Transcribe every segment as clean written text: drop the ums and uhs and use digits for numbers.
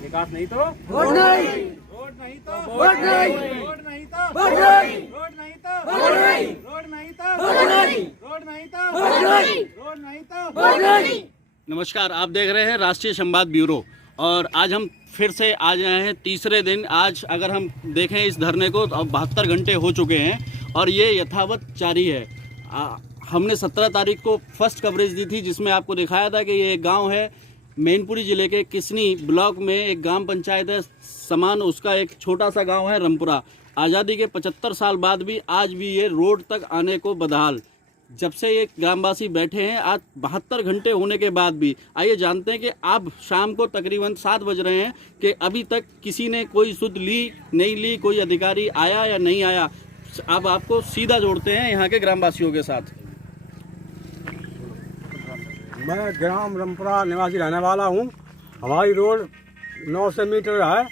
विकास नहीं तो वोट नहीं, रोड नहीं तो वोट नहीं, रोड नहीं तो वोट नहीं, रोड नहीं तो वोट नहीं, रोड नहीं तो वोट नहीं, रोड नहीं तो वोट नहीं, रोड नहीं तो वोट नहीं। नमस्कार, आप देख रहे हैं राष्ट्रीय संवाद ब्यूरो और आज हम फिर से आ गए हैं तीसरे दिन। आज अगर हम देखें इस धरने को तो 72 घंटे हो चुके हैं और ये यथावत जारी है। हमने 17 तारीख को फर्स्ट कवरेज दी थी जिसमें आपको दिखाया था कि ये एक गांव है मैनपुरी जिले के किसनी ब्लॉक में, एक ग्राम पंचायत है समान, उसका एक छोटा सा गांव है रमपुरा। आज़ादी के 75 साल बाद भी आज भी ये रोड तक आने को बदहाल। जब से ये ग्रामवासी बैठे हैं आज 72 घंटे होने के बाद भी। आइए जानते हैं कि अब शाम को तकरीबन 7 बज रहे हैं कि अभी तक किसी ने कोई सुध ली नहीं ली, कोई अधिकारी आया या नहीं आया। अब आपको सीधा जोड़ते हैं यहाँ के ग्रामवासियों के साथ। मैं ग्राम रमपुरा निवासी रहने वाला हूँ। हमारी रोड 900 मीटर है,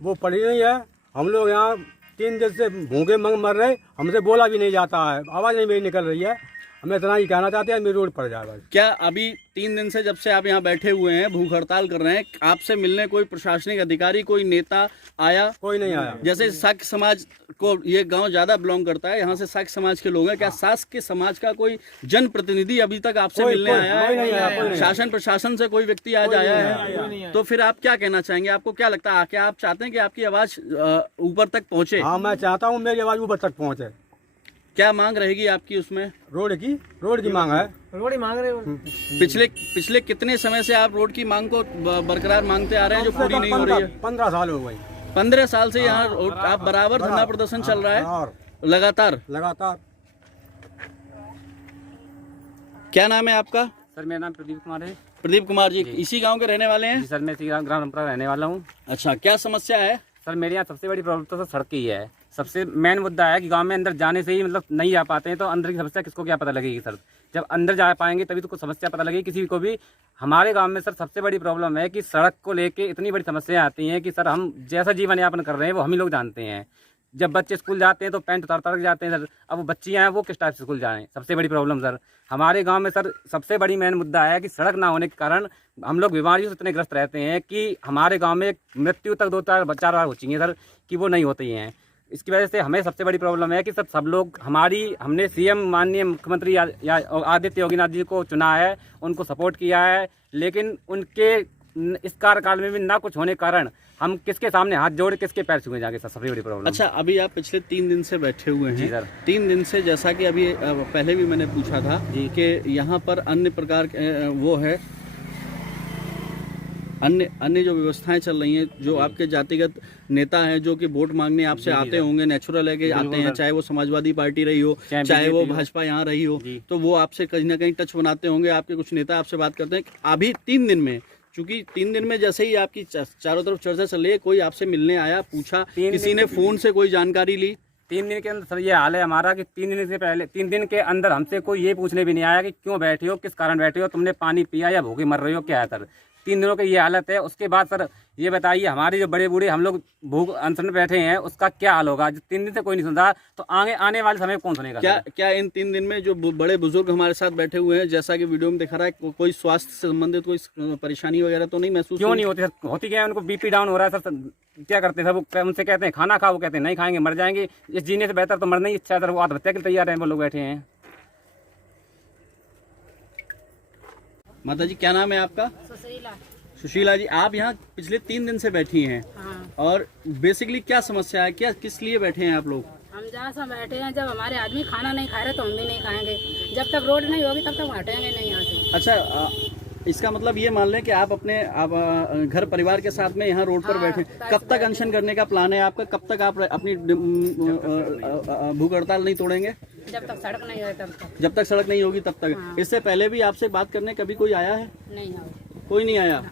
वो पड़ी नहीं है। हम लोग यहाँ 3 दिन से भूखे मर रहे, हमसे बोला भी नहीं जाता है, आवाज़ नहीं मेरी निकल रही है। हमें इतना ही कहना चाहते हैं मेरी रोड पड़ जाए बस। क्या अभी 3 दिन से जब से आप यहाँ बैठे हुए हैं, भूख हड़ताल कर रहे हैं, आपसे मिलने कोई प्रशासनिक अधिकारी, कोई नेता आया? कोई नहीं आया। जैसे साक्य समाज को ये गांव ज्यादा बिलोंग करता है, यहाँ से साक्य समाज के लोग हैं, क्या साक्य समाज का कोई जन प्रतिनिधि अभी तक आपसे मिलने आया है? शासन प्रशासन से कोई व्यक्ति आज आया है? तो फिर आप क्या कहना चाहेंगे? आपको क्या लगता है, क्या आप चाहते हैं कि आपकी आवाज ऊपर तक पहुँचे? हाँ, मैं चाहता हूँ मेरी आवाज़ ऊपर तक पहुँचे। क्या मांग रहेगी आपकी उसमें? रोड की मांग है। रोड ही मांग रहे हो। पिछले कितने समय से आप रोड की मांग को बरकरार मांगते आ रहे हैं जो पूरी नहीं हो रही है? 15 साल हो गई। 15 साल से यहाँ आप बराबर धरना प्रदर्शन चल रहा है लगातार? क्या नाम है आपका? सर मेरा नाम प्रदीप कुमार है। प्रदीप कुमार जी, इसी गांव के रहने वाले हैं? जी सर, मैं इसी ग्राम रमपुरा रहने वाला हूँ। अच्छा, क्या समस्या है? सर मेरे यहाँ सबसे बड़ी प्रॉब्लम तो सर सड़क की है। सबसे मेन मुद्दा है कि गांव में अंदर जाने से ही मतलब नहीं जा पाते हैं, तो अंदर की समस्या किसको क्या पता लगेगी सर? जब अंदर जा पाएंगे तभी तो कुछ समस्या पता लगेगी किसी को भी। हमारे गांव में सर सबसे बड़ी प्रॉब्लम है कि सड़क को लेके इतनी बड़ी समस्याएं आती हैं कि सर हम जैसा जीवन यापन कर रहे हैं वो हम ही लोग जानते हैं। जब बच्चे स्कूल जाते हैं तो पैंट उतार जाते हैं सर। अब वो बच्चियाँ हैं वो किस टाइप से स्कूल जाएँ? सबसे बड़ी प्रॉब्लम सर हमारे गांव में सर सबसे बड़ी मेन मुद्दा है कि सड़क ना होने के कारण हम लोग बीमारियों से इतने ग्रस्त रहते हैं कि हमारे गांव में मृत्यु तक 2-4 बार हो चुकी है सर कि वो नहीं होती हैं। इसकी वजह से हमें सबसे बड़ी प्रॉब्लम है कि सर सब लोग हमने सीएम माननीय मुख्यमंत्री या आदित्य योगीनाथ जी को चुना है, उनको सपोर्ट किया है, लेकिन उनके इस कार्यकाल में भी ना कुछ होने के कारण हम किसके सामने हाथ जोड़ किसके पैर छूए जाके सर, सबसे बड़ी प्रॉब्लम। अच्छा, अभी आप पिछले 3 दिन से बैठे हुए हैं। जी सर। 3 दिन से, जैसा कि अभी पहले भी मैंने पूछा था कि यहाँ पर अन्य प्रकार वो है, अन्य जो व्यवस्थाएं चल रही हैं, जो आपके जातिगत नेता हैं जो कि वोट मांगने आपसे आते होंगे, नेचुरल है कि आते हैं, चाहे वो समाजवादी पार्टी रही हो, चाहे वो भाजपा यहाँ रही हो, तो वो आपसे कहीं ना कहीं टच बनाते होंगे। आपके कुछ नेता आपसे बात करते हैं। अभी 3 दिन में, चूंकि 3 दिन में जैसे ही आपकी चारों तरफ चर्चा चल रही है, कोई आपसे मिलने आया, पूछा, किसी ने फोन से कोई जानकारी ली? 3 दिन के अंदर सर ये हाल है हमारा कि 3 दिन से पहले 3 दिन के अंदर हमसे कोई ये पूछने भी नहीं आया कि क्यों बैठे हो, किस कारण बैठे हो, तुमने पानी पिया या भूखे मर रहे हो, क्या है सर। 3 दिनों की ये हालत है। उसके बाद सर ये बताइए हमारे जो बड़े बूढ़े हम लोग भूख अनशन में बैठे हैं उसका क्या हाल होगा? जो 3 दिन से कोई नहीं सुन रहा तो आने वाले समय कौन सुनेगा? क्या इन 3 दिन में जो बड़े बुजुर्ग हमारे साथ बैठे हुए हैं, जैसा कि वीडियो में दिखा रहा है, कोई स्वास्थ्य से संबंधित कोई परेशानी वगैरह तो नहीं महसूस? क्यों नहीं होती सर? होती क्या है, उनको बीपी डाउन हो रहा है सर। क्या करते हैं सर? उनसे कहते हैं खाना खाओ, वो कहते हैं नहीं खाएंगे, मर जाएंगे। इस जीने से बेहतर तो मरना ही इच्छा है सर। वो आत्महत्या के लिए तैयार हैं, वो लोग बैठे हैं। माता जी, क्या नाम है आपका? सुशीला जी, आप यहाँ पिछले 3 दिन से बैठी हैं। हाँ। और बेसिकली क्या समस्या है, क्या किस लिए बैठे हैं आप लोग? हम जहाँ से बैठे हैं, जब हमारे आदमी खाना नहीं खा रहे तो हम भी नहीं खाएंगे। जब तक रोड नहीं होगी तब तक हटेंगे नहीं यहाँ से। अच्छा, इसका मतलब ये मान लें कि आप अपने घर परिवार के साथ में यहाँ रोड पर बैठे। कब तक अनशन करने का प्लान है आपका? कब तक आप अपनी भूख हड़ताल नहीं तोड़ेंगे? जब तक सड़क नहीं होगी तब तक। जब तक सड़क नहीं होगी तब तक। हाँ। इससे पहले भी आपसे बात करने कभी कोई आया है? नहीं आया, कोई नहीं आया।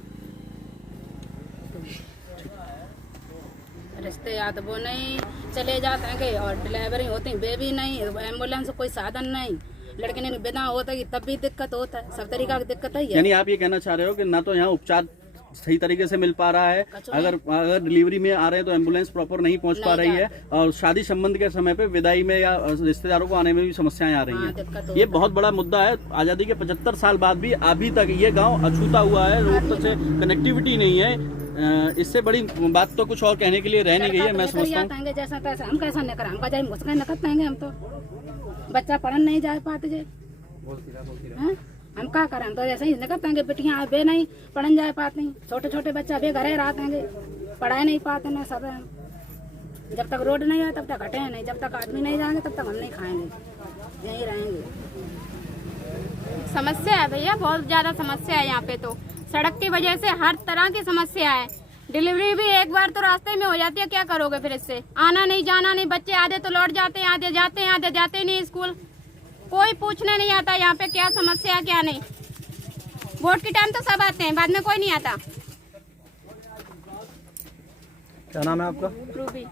रिश्ते याद वो नहीं चले जाते हैं और डिलीवरी होती है वे भी नहीं, एम्बुलेंस कोई साधन नहीं, लड़के ने बिना होता है तब भी दिक्कत होता है। सब तरीका की दिक्कत है। यानी आप ये कहना चाह रहे हो कि ना तो यहाँ उपचार सही तरीके से मिल पा रहा है, अगर डिलीवरी में आ रहे हैं तो एम्बुलेंस प्रॉपर नहीं पहुंच पा रही है, और शादी संबंध के समय पे विदाई में या रिश्तेदारों को आने में भी समस्याएं आ रही हैं। ये बहुत बड़ा मुद्दा है। आज़ादी के 75 साल बाद भी अभी तक ये गाँव अछूता हुआ है, रोड से कनेक्टिविटी नहीं है। इससे बड़ी बात तो कुछ और कहने के लिए रह नहीं गई है। मैं समझता हूँ जैसा तैसा हम कैसा नहीं करें, हमका जाए घुसका न करते हैं, हम तो बच्चा पढ़न नहीं जा पाते जे हैं? हम क्या करें, हम तो ऐसे ही निकलते हैं, बेटियां बे नहीं पढ़न जा पाते हैं, छोटे छोटे बच्चा बे घरे रहते हैं, पढ़ाई नहीं पाते ना सब। जब तक रोड नहीं आए तब तक हटे नहीं, जब तक आदमी नहीं जाएंगे तब तक हम नहीं खाएंगे, यहीं रहेंगे। समस्या है भैया, बहुत ज्यादा समस्या है यहाँ पे। तो सड़क की वजह से हर तरह की समस्या है। डिलीवरी भी एक बार तो रास्ते में हो जाती है, क्या करोगे फिर इससे? आना नहीं जाना नहीं, बच्चे आधे तो लौट जाते हैं, आधे जाते हैं, आधे जाते नहीं स्कूल। कोई पूछने नहीं आता यहाँ पे क्या समस्या क्या नहीं। वोट के टाइम तो सब आते हैं, बाद में कोई नहीं आता। क्या नाम है आपका? रूबी।